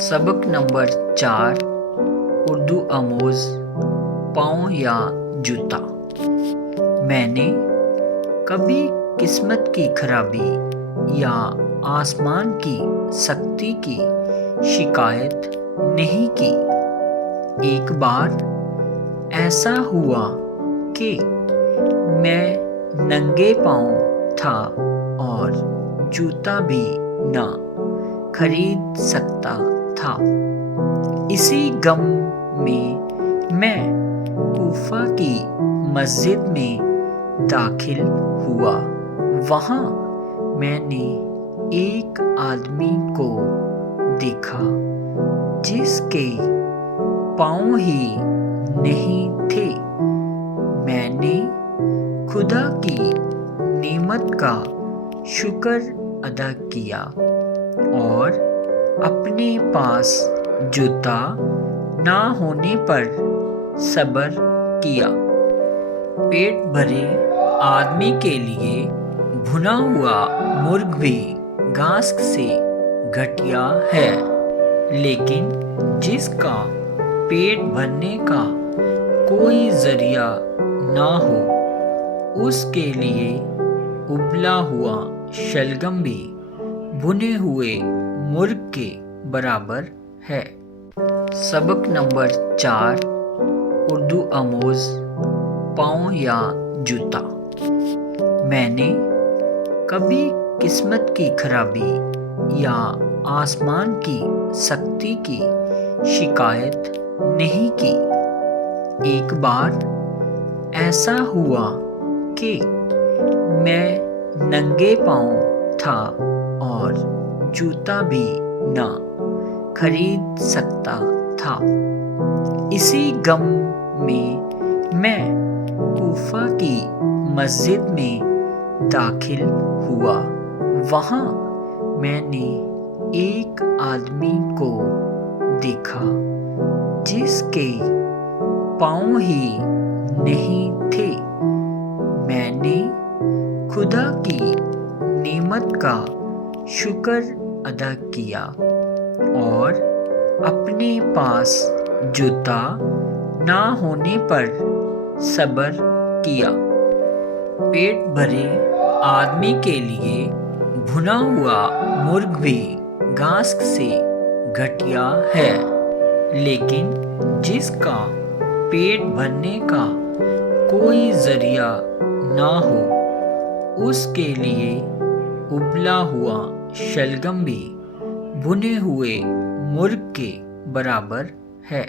सबक नंबर 4 उर्दू आमोज़ पाँव या जूता। मैंने कभी किस्मत की खराबी या आसमान की सख्ती की शिकायत नहीं की। एक बार ऐसा हुआ कि मैं नंगे पाँव था और जूता भी ना खरीद सकता था। इसी गम में मैं कूफा की मस्जिद में दाखिल हुआ। वहाँ मैंने एक आदमी को देखा जिसके पाँव ही नहीं थे। मैंने खुदा की नेमत का शुक्र अदा किया और अपने पास जूता ना होने पर सब्र किया। पेट भरे आदमी के लिए भुना हुआ मुर्ग भी घास से घटिया है, लेकिन जिसका पेट भरने का कोई जरिया ना हो उसके लिए उबला हुआ शलगम भी भुने हुए मुर्ग के बराबर है। सबक नंबर 4 उर्दू आमोज़ पाँव या जूता। मैंने कभी किस्मत की खराबी या आसमान की सख्ती की शिकायत नहीं की। एक बार ऐसा हुआ कि मैं नंगे पाँव था और जूता भी ना खरीद सकता था। इसी गम में मैं कूफा की मस्जिद में दाखिल हुआ। वहाँ मैंने एक आदमी को देखा जिसके पाँव ही नहीं थे। मैंने खुदा की नेमत का शुक्र अदा किया और अपने पास जूता ना होने पर सब्र किया। पेट भरे आदमी के लिए भुना हुआ मुर्ग भी घास से घटिया है, लेकिन जिसका पेट भरने का कोई जरिया ना हो उसके लिए उबला हुआ शलगम भी भुने हुए मुर्ग के बराबर है।